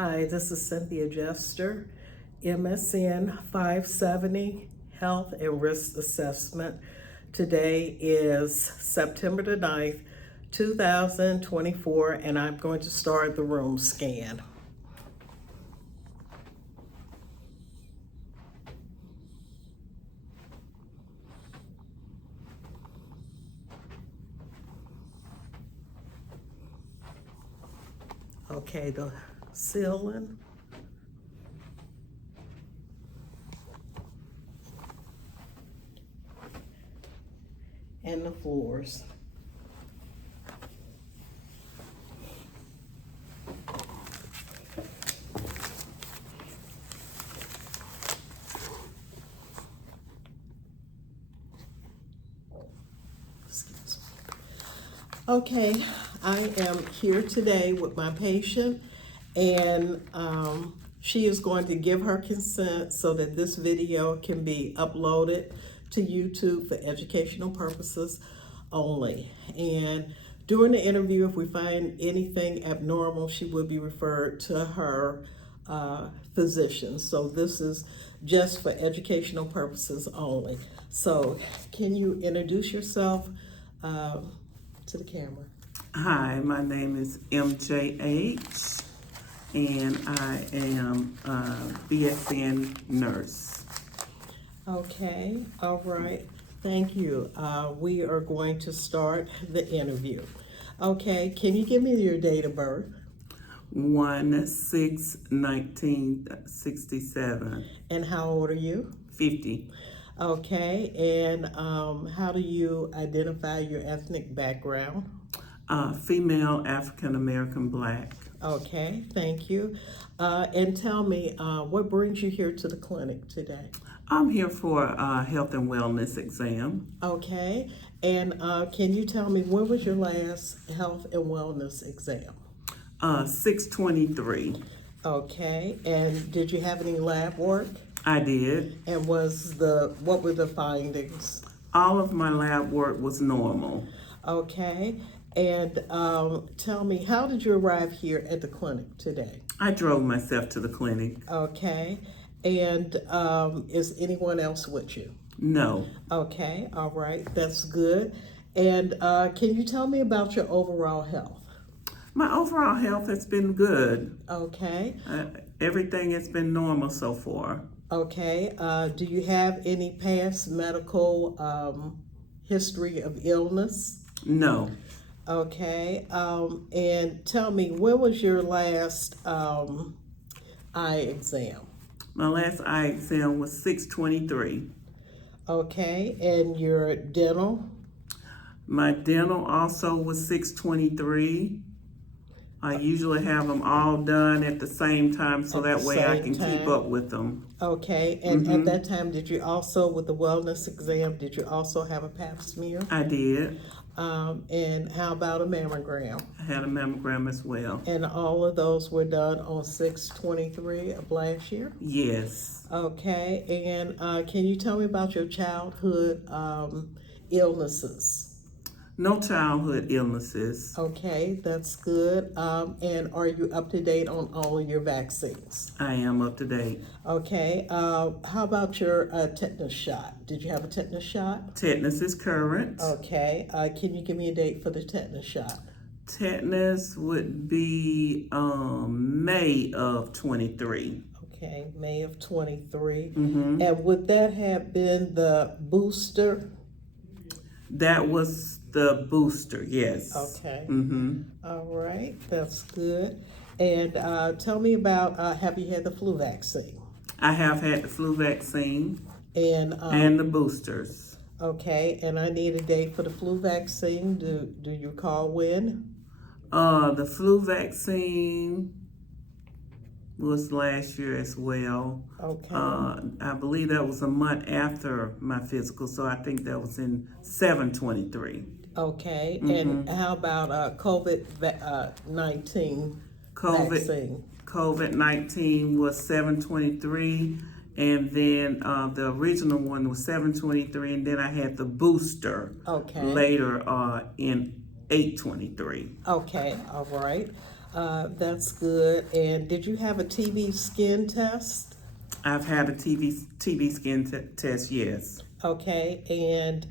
Hi, this is Cynthia Jester, MSN 570 Health and Risk Assessment. Today is September the 9th, 2024, and I'm going to start the room scan. Okay, the ceiling. And the floors. Excuse me. Okay, I am here today with my patient, and she is going to give her consent so that this video can be uploaded to YouTube for educational purposes only. And during the interview, if we find anything abnormal, she will be referred to her physician. So this is just for educational purposes only. So can you introduce yourself to the camera? Hi, my name is MJH, and I am a BSN nurse. Okay, all right, thank you. We are going to start the interview. Okay, can you give me your date of birth? 1/6/1967. And how old are you? 50. Okay, and how do you identify your ethnic background? Female, African American, Black. Okay, thank you. And tell me, what brings you here to the clinic today? I'm here for a health and wellness exam. Okay, and can you tell me when was your last health and wellness exam? 6/23. Okay, and did you have any lab work? I did. And what were the findings? All of my lab work was normal. Okay, and tell me, how did you arrive here at the clinic today? I drove myself to the clinic. Okay, and is anyone else with you? No. Okay, all right, that's good. And can you tell me about your overall health? My overall health has been good. Okay, Everything has been normal so far. okay. Do you have any past medical history of illness? No. Okay, and tell me, when was your last eye exam? My last eye exam was 6/23. Okay, and your dental? My dental also was 6/23. I usually have them all done at the same time so At that the way I same can keep time? up with them. Okay, and at that time, did you also, with the wellness exam, did you also have a pap smear? I did. And how about a mammogram? I had a mammogram as well. And all of those were done on 6/23 of last year? Yes. Okay, and can you tell me about your childhood illnesses? No childhood illnesses. Okay, that's good. And are you up to date on all of your vaccines? I am up to date. Okay, how about your tetanus shot? Did you have a tetanus shot? Tetanus is current. Okay, can you give me a date for the tetanus shot? Tetanus would be May of 23. Okay, May of 23. Mm-hmm. And would that have been the booster? That was the booster, yes. Okay. Mm-hmm. All right, that's good. And tell me about, have you had the flu vaccine? I have had the flu vaccine And the boosters. okay, and I need a date for the flu vaccine. Do you recall when? The flu vaccine was last year as well. Okay. I believe that was a month after my physical, so I think that was in 7/23. Okay, and how about COVID-19 vaccine? COVID-19 was 7/23, and then the original one was 7/23, and then I had the booster Okay. later in 8/23. Okay, all right. That's good. And did you have a TB skin test? I've had a TB skin test, yes. Okay, and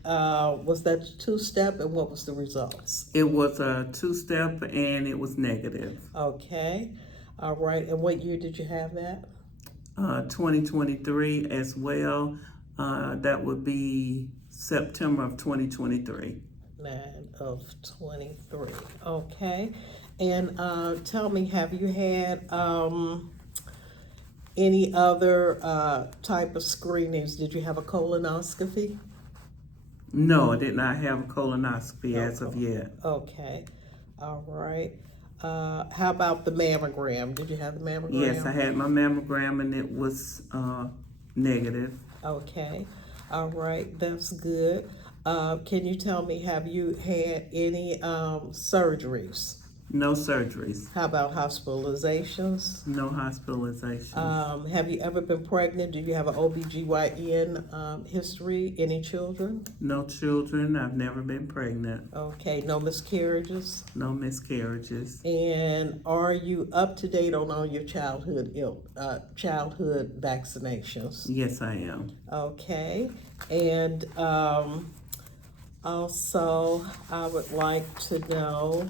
was that two-step, and what was the results? It was a 2-step and it was negative. Okay, all right, and what year did you have that? 2023 as well. That would be September of 2023. 9 of 23, okay. And tell me, have you had any other type of screenings? Did you have a colonoscopy? No, I did not have a colonoscopy as of yet. Okay, all right. How about the mammogram? Did you have the mammogram? Yes, I had my mammogram and it was negative. Okay, all right, that's good. Can you tell me, have you had any surgeries? No surgeries. How about hospitalizations? No hospitalization. Have you ever been pregnant? Do you have an OBGYN history? Any children? No children. I've never been pregnant. Okay, no miscarriages? No miscarriages. And are you up to date on all your childhood vaccinations? Yes, I am. Okay, and also I would like to know,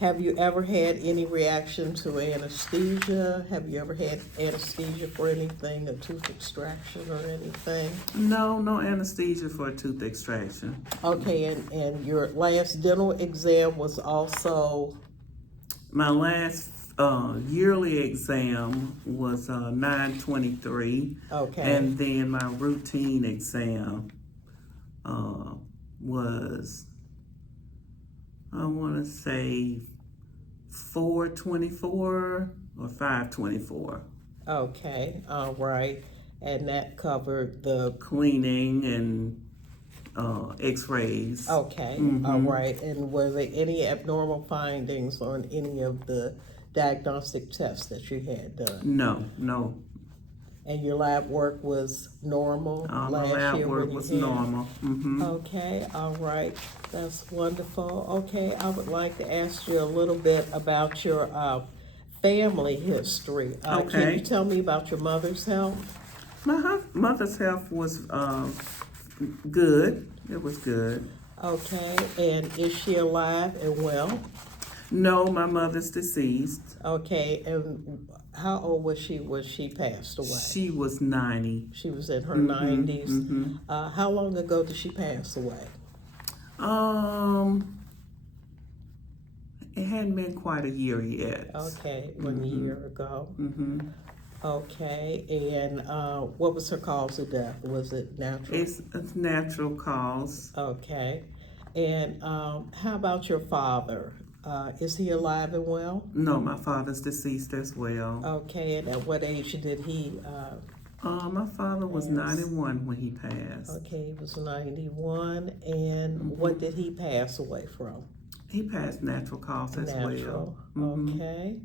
have you ever had any reaction to anesthesia? Have you ever had anesthesia for anything, a tooth extraction or anything? No anesthesia for a tooth extraction. Okay, and your last dental exam was also? My last yearly exam was 9/23. Okay. And then my routine exam was, I want to say 4/24 or 5/24. Okay, all right. And that covered the, Cleaning and x-rays. okay, all right. And were there any abnormal findings on any of the diagnostic tests that you had done? No. And your lab work was normal My last lab year work when you was had? normal. Okay, all right. That's wonderful. Okay, I would like to ask you a little bit about your family history. Can Okay. you tell me about your mother's health? My mother's health was good. It was good. Okay, and is she alive and well? No, my mother's deceased. Okay, and how old was she when she passed away? She was 90. She was in her 90s. How long ago did she pass away? It hadn't been quite a year yet. Okay, 1 year ago. Okay, and what was her cause of death? Was it natural? It's natural cause. Okay, and how about your father? Is he alive and well? No, my father's deceased as well. Okay, and at what age did he? My father was 91 when he passed. Okay, he was 91, and what did he pass away from? He passed natural cause as Natural. well. Okay,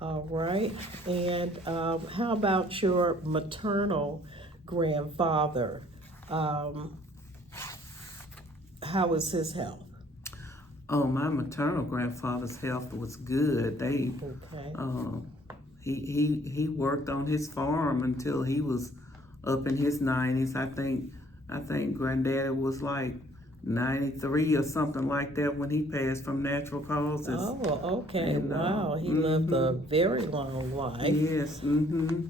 all right, and how about your maternal grandfather? How was his health? Oh, my maternal grandfather's health was good. Okay. He worked on his farm until he was up in his 90s. I think Granddaddy was like 93 or something like that when he passed from natural causes. Oh, okay. And, wow, he lived a very long life. Yes.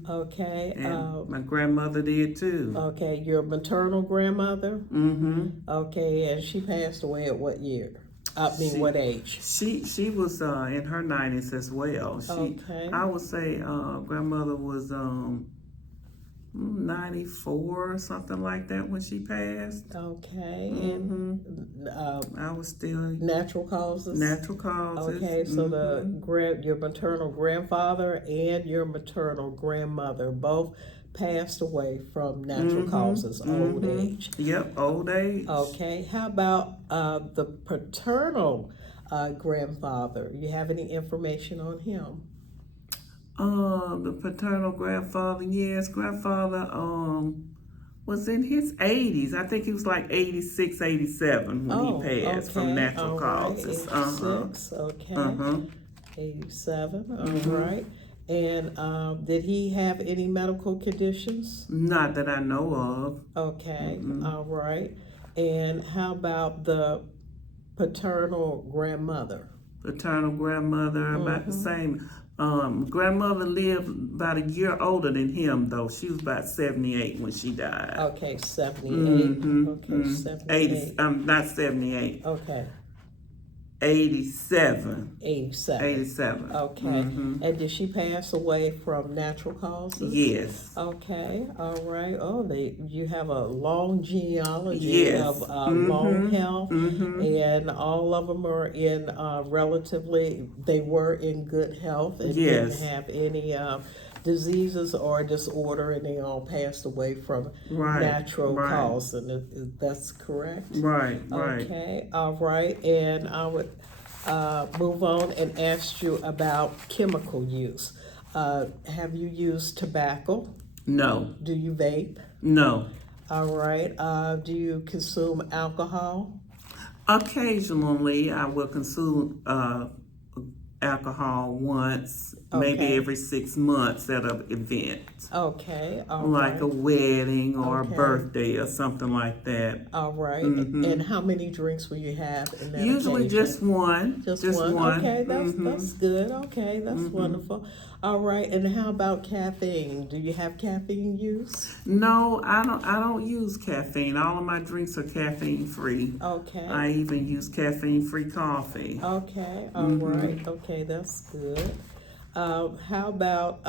Okay. And my grandmother did too. Okay, your maternal grandmother. Okay, and she passed away at what year? What age? She was in her 90s as well. Okay. I would say grandmother was 94 or something like that when she passed. Okay, and I was still natural causes. natural causes. Okay, so your maternal grandfather and your maternal grandmother both passed away from natural causes, old age. Yep, old age. Okay, how about the paternal grandfather? You have any information on him? The paternal grandfather, yes, grandfather was in his 80s. I think he was like 86, 87 when he passed from natural all causes. Right, 86, okay. 87, all right. And did he have any medical conditions? Not that I know of. Okay, all right. And how about the paternal grandmother? Paternal grandmother, about the same. Grandmother lived about a year older than him, though. She was about 78 when she died. Okay, 78. Okay, 78. 80, not 78. Okay. 87. 87. 87. Okay. And did she pass away from natural causes? Yes. Okay. All right. Oh, you have a long genealogy Yes. of long health, and all of them are in they were in good health and Yes. didn't have any diseases or disorder, and they all passed away from natural cause, and that's correct. Right. Okay, all right, and I would move on and ask you about chemical use. Have you used tobacco? No. Do you vape? No. All right. Do you consume alcohol? Occasionally, I will consume alcohol once, maybe every 6 months at an event. Okay, all like right. a wedding or a birthday or something like that. All right. And how many drinks will you have in that Usually occasion? just one. Just one. Okay, that's good. Okay, that's wonderful. All right. And how about caffeine? Do you have caffeine use? No, I don't use caffeine. All of my drinks are caffeine free. Okay. I even use caffeine free coffee. Okay. All right. Okay, that's good. How about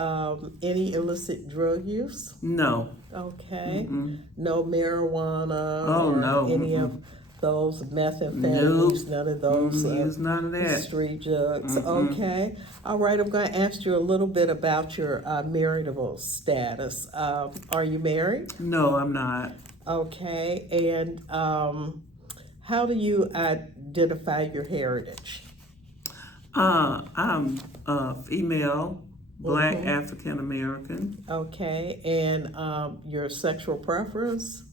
any illicit drug use? No. Okay. No marijuana Oh, or no. any of those methamphetamines, none of those use none of that. street drugs. Okay. All right, I'm going to ask you a little bit about your marital status. Are you married? No, I'm not. Okay. And how do you identify your heritage? I'm female, Black, African American. Okay. And your sexual preference?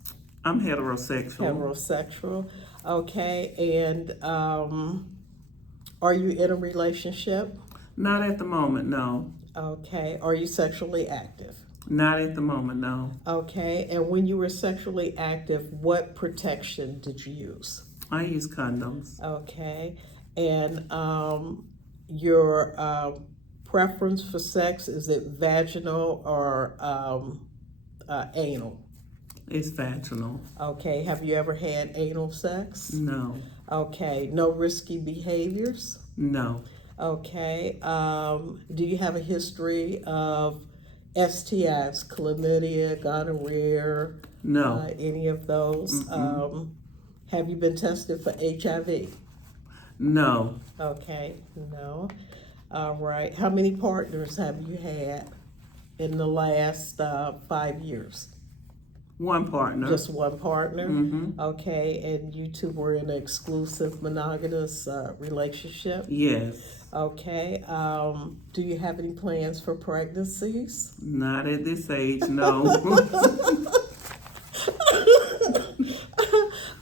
I'm heterosexual. Heterosexual. Okay. And are you in a relationship? Not at the moment, no. Okay. Are you sexually active? Not at the moment, no. Okay. And when you were sexually active, what protection did you use? I use condoms. Okay. And your preference for sex, is it vaginal or anal? It's vaginal. Okay. Have you ever had anal sex? No. Okay. No risky behaviors? No. Okay. Do you have a history of STIs, chlamydia, gonorrhea? No. Any of those? Have you been tested for HIV? No. Okay. No. All right. How many partners have you had in the last 5 years? One partner. Just one partner? Okay. And you two were in an exclusive monogamous relationship? Yes. Okay. Do you have any plans for pregnancies? Not at this age, no.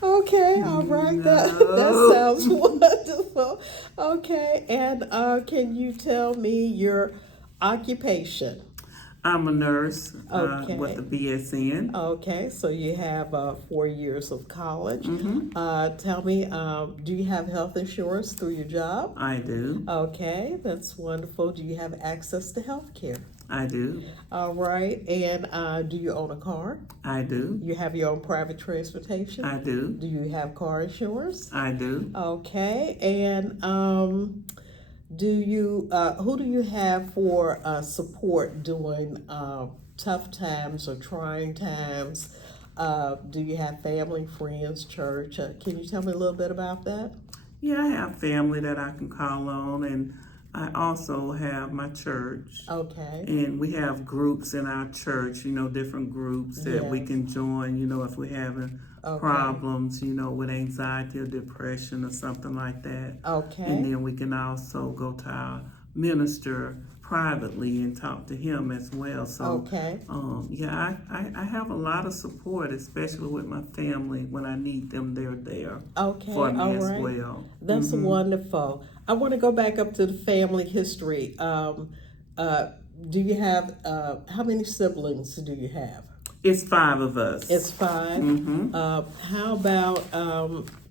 Okay, all right. That sounds wonderful. Okay, and can you tell me your occupation? I'm a nurse Okay. with a BSN. Okay, so you have 4 years of college. Tell me, do you have health insurance through your job? I do. Okay, that's wonderful. Do you have access to health care? I do. All right, and do you own a car? I do. You have your own private transportation? I do. Do you have car insurance? I do. Okay, and do you who do you have for support during tough times or trying times? Do you have family, friends, church? Can you tell me a little bit about that? Yeah, I have family that I can call on, and I also have my church. Okay. And we have groups in our church, different groups that we can join, if we're having problems, with anxiety or depression or something like that. Okay. And then we can also go to our minister privately and talk to him as well. So, Okay. yeah, I have a lot of support, especially with my family. When I need them, they're there Okay. for me All as right. well. That's wonderful. I want to go back up to the family history. Do you have, how many siblings do you have? It's 5 of us. It's 5. How about,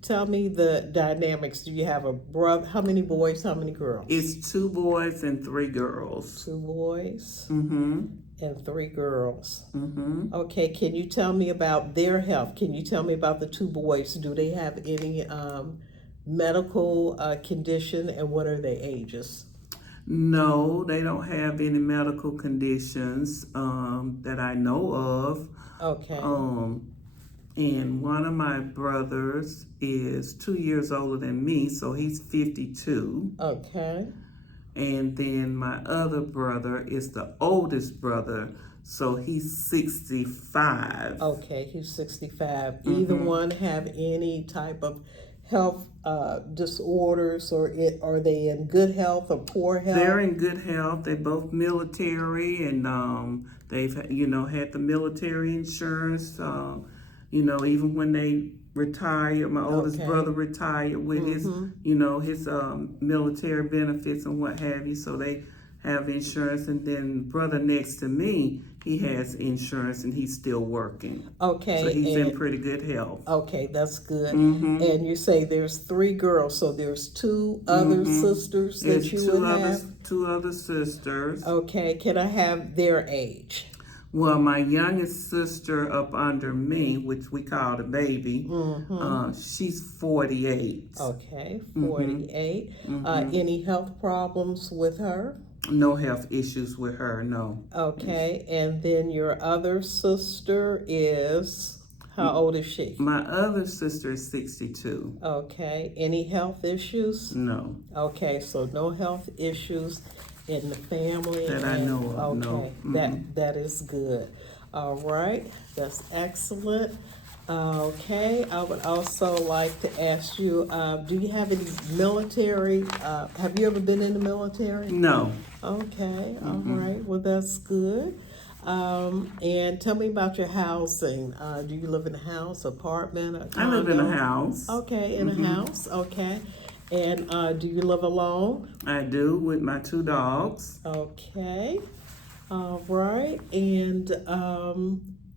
tell me the dynamics. Do you have a brother? How many boys? How many girls? It's 2 boys and 3 girls. 2 boys Mm-hmm. and 3 girls. Mm-hmm. Okay, can you tell me about their health? Can you tell me about the 2 boys? Do they have any medical condition, and what are their ages? No, they don't have any medical conditions that I know of. Okay. And one of my brothers is 2 years older than me, so he's 52. Okay. And then my other brother is the oldest brother, so he's 65. Okay, he's 65. Either one have any type of health disorders, or are they in good health or poor health? They're in good health. They're both military, and they've had the military insurance. Even when they retired, my oldest Okay. brother retired with his military benefits and what have you. So they have insurance, and then brother next to me, he has insurance and he's still working. Okay. So he's in pretty good health. Okay, that's good. And you say there's 3 girls, so there's 2 other sisters that There's you would have? 2 other sisters. Okay, can I have their age? Well, my youngest sister up under me, which we call the baby, she's 48. Okay, 48. Any health problems with her? No health issues with her, no. Okay, and then your other sister is, how old is she? My other sister is 62. Okay, any health issues? No. Okay, so no health issues in the family. That I know of, okay, no. that is good. All right, that's excellent. Okay, I would also like to ask you, do you have any military, have you ever been in the military? No. Okay, all right, well, that's good. And tell me about your housing. Do you live in a house, apartment, a condo? I live in a house. Okay, in a house, okay. And do you live alone? I do, with my 2 dogs. Okay, all right. And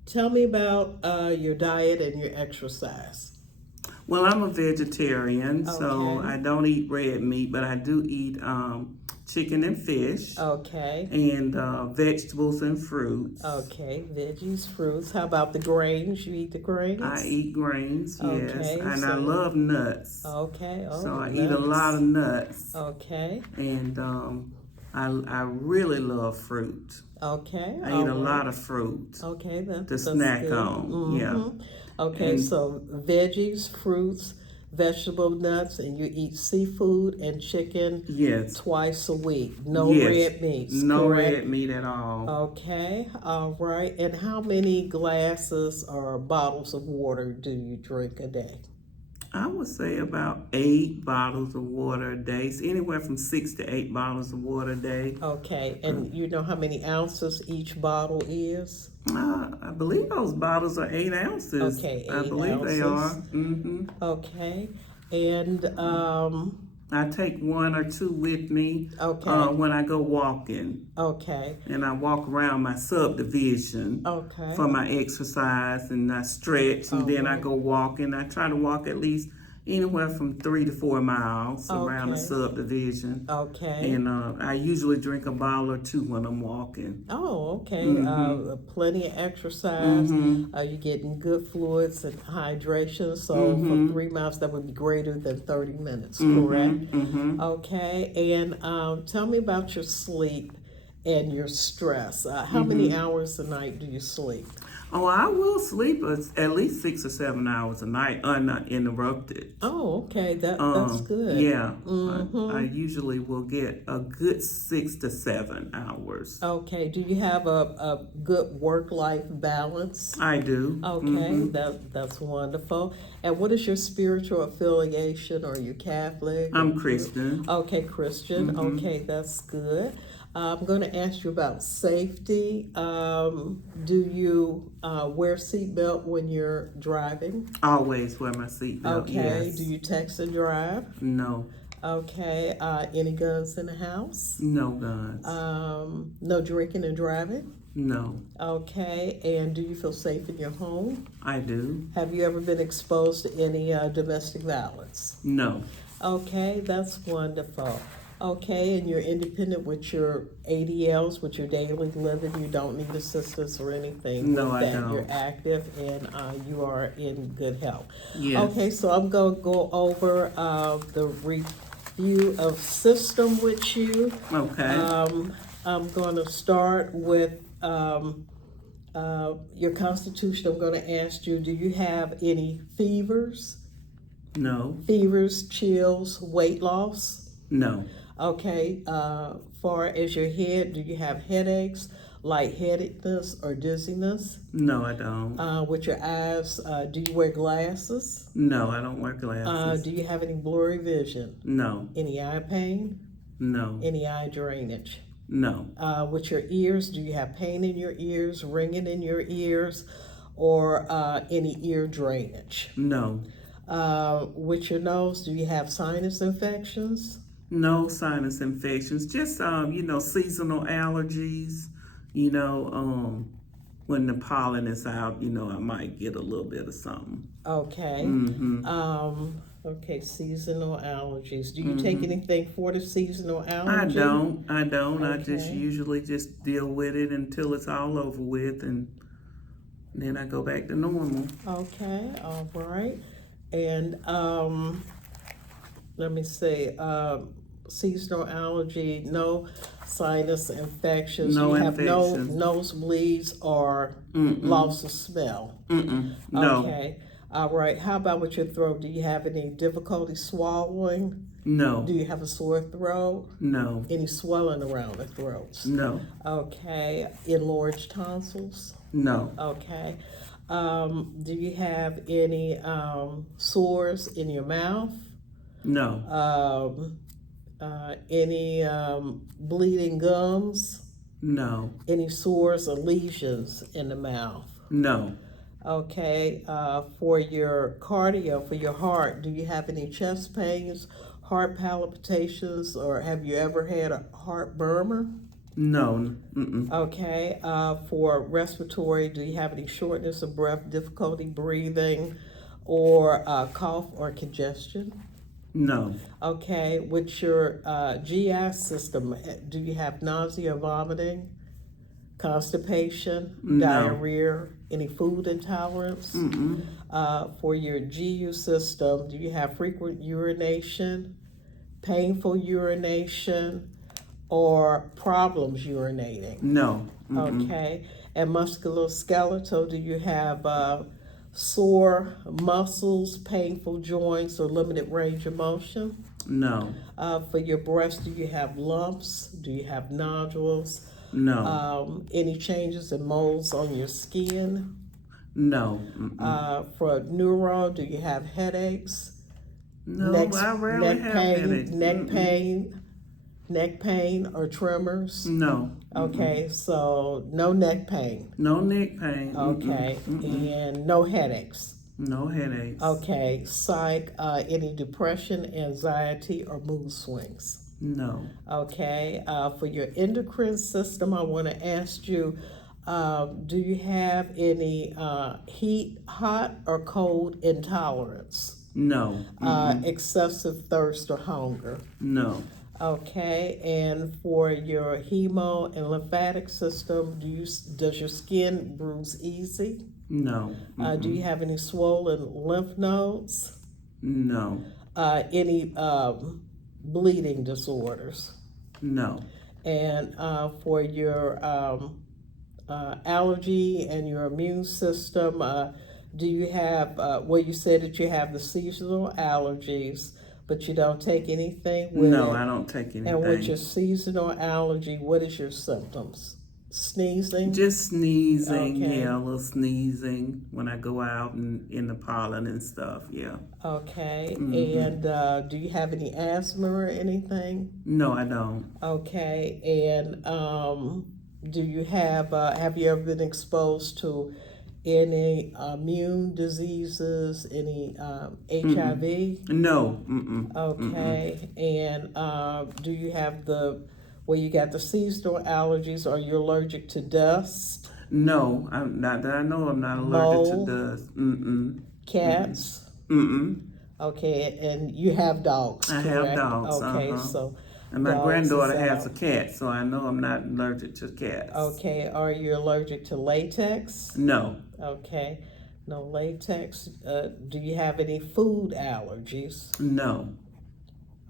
tell me about your diet and your exercise. Well, I'm a vegetarian, so Okay. I don't eat red meat, but I do eat chicken and fish, Okay, and vegetables and fruits. okay, veggies, fruits. How about the grains? You eat the grains? I eat grains, yes, Okay, and I so- love nuts. Okay, oh, So I eat a lot of nuts, Okay, and I really love fruit. okay. I eat a lot of fruit Okay, to snack good. on. Yeah. Okay, And- so veggies, fruits, vegetable nuts, and you eat seafood and chicken Yes. twice a week. No Yes. red meats. No correct? red meat at all. Okay, all right. And how many glasses or bottles of water do you drink a day? I would say about 8 bottles of water a day. It's anywhere from 6 to 8 bottles of water a day. Okay, and you know how many ounces each bottle is? I believe those bottles are 8 ounces. Okay, I 8 believe they are. ounces. Okay, and I take 1 or 2 with me Okay. when I go walking, okay, and I walk around my subdivision okay. for my exercise, and I stretch, and then I go walking. I try to walk at least anywhere from 3 to 4 miles around the Okay. subdivision. Okay. And I usually drink a bottle or 2 when I'm walking. Oh, okay. Plenty of exercise. You're getting good fluids and hydration. So for 3 miles, that would be greater than 30 minutes, correct? Okay. And tell me about your sleep and your stress. How many hours a night do you sleep? Oh, I will sleep at least 6 or 7 hours a night uninterrupted. Oh, okay, that's good. Yeah, I usually will get a good 6 to 7 hours. Okay, do you have a good work-life balance? I do. Okay, that's wonderful. And what is your spiritual affiliation? Are you Catholic? I'm Christian. Okay, Christian. Okay, that's good. I'm going to ask you about safety. Do you wear seatbelt when you're driving? Always wear my seatbelt. Okay. Yes. Do you text and drive? No. Okay. Any guns in the house? No guns. No drinking and driving? No. Okay. And do you feel safe in your home? I do. Have you ever been exposed to any domestic violence? No. Okay, that's wonderful. Okay, and you're independent with your ADLs, with your daily living. You don't need assistance or anything. No, with I that. don't. You're active and you are in good health. Yes. Okay, so I'm going to go over the review of system with you. Okay. I'm going to start with your constitution. I'm going to ask you, do you have any fevers? No. Fevers, chills, weight loss? No. Okay, far as your head, do you have headaches, lightheadedness, or dizziness? No, I don't. With your eyes, do you wear glasses? No, I don't wear glasses. Do you have any blurry vision? No. Any eye pain? No. Any eye drainage? No. With your ears, do you have pain in your ears, ringing in your ears, or any ear drainage? No. With your nose, do you have sinus infections? No sinus infections, just seasonal allergies. When the pollen is out, I might get a little bit of something. Okay. Okay, seasonal allergies. Do you take anything for the seasonal allergy? I don't. I just Okay. usually just deal with it until it's all over with, and then I go back to normal. Okay, all right. And let me see, seasonal allergy, no sinus infections. No you have infections. no nosebleeds or loss of smell. No. Okay. All right. How about with your throat? Do you have any difficulty swallowing? No. Do you have a sore throat? No. Any swelling around the throat? No. Okay. Enlarged tonsils? No. Okay. Do you have any sores in your mouth? No. Any bleeding gums? No. Any sores or lesions in the mouth? No. Okay. For your cardio, for your heart, do you have any chest pains, heart palpitations, or have you ever had a heart murmur? No. Okay. For respiratory, do you have any shortness of breath, difficulty breathing, or cough or congestion? No. Okay. With your GI system, do you have nausea, vomiting, constipation, No. diarrhea, any food intolerance? For your GU system, do you have frequent urination, painful urination, or problems urinating? No. Okay. And musculoskeletal, do you have sore muscles, painful joints, or limited range of motion? No. For your breast, do you have lumps? Do you have nodules? No. Any changes in moles on your skin? No. For neuro, do you have headaches? No, I rarely have headaches. Neck pain or tremors? No. Okay, so no neck pain. No neck pain. Okay, and no headaches. No headaches. Okay, psych, any depression, anxiety, or mood swings? No. Okay, for your endocrine system, I want to ask you, do you have any hot or cold intolerance? No. Excessive thirst or hunger? No. Okay, and for your hemo and lymphatic system, does your skin bruise easy? No. Do you have any swollen lymph nodes? No. Any bleeding disorders? No. And for your allergy and your immune system, do you have, well, you said that you have the seasonal allergies, but you don't take anything with No, it. I don't take anything. And with your seasonal allergy, what is your symptoms? Sneezing? Just sneezing, Okay. yeah, a little sneezing when I go out and in the pollen and stuff, yeah. Okay. Mhm. And do you have any asthma or anything? No, I don't. Okay. And do you have you ever been exposed to any immune diseases, any HIV? No, mm-mm. Okay. And do you have well, you got the seasonal allergies? Are you allergic to dust, No, I'm not that I know. I'm not allergic to mold, dust. Mm-mm. cats? Mm-mm. Okay, and you have dogs, I correct? have dogs. Okay, Uh-huh. so And my dogs granddaughter is has a out. cat, so I know I'm not allergic to cats. Okay, are you allergic to latex? No, Okay, no latex. Do you have any food allergies? no.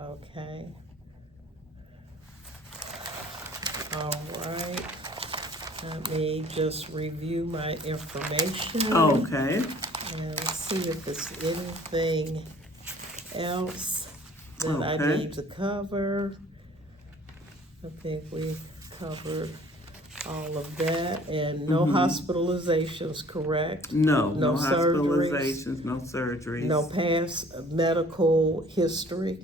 Okay. All right. Let me just review my information. Okay. And see if there's anything else that I Okay. need to cover. I think we covered all of that. And no hospitalizations, correct? No, No no surgeries? hospitalizations, no surgeries. No past medical history?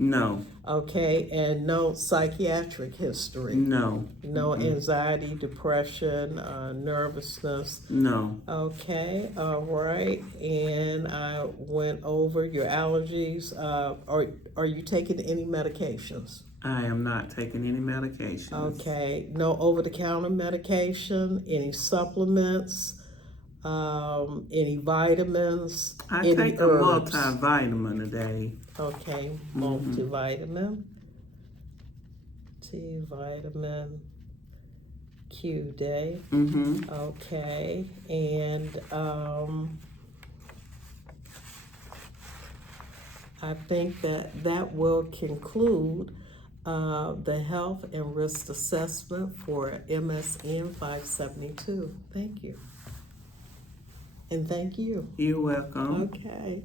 No, Okay, and no psychiatric history? no, No anxiety, depression, nervousness? no. Okay, all right, and I went over your allergies. Are you taking any medications? I am not taking any medications. Okay, no over-the-counter medication, any supplements, any vitamins, I any take a herbs? multivitamin a day. Okay, multivitamin, T-vitamin Q day. Mm-hmm. Okay, and I think that will conclude the health and risk assessment for MSN 572. Thank you. And thank you. You're welcome. Okay.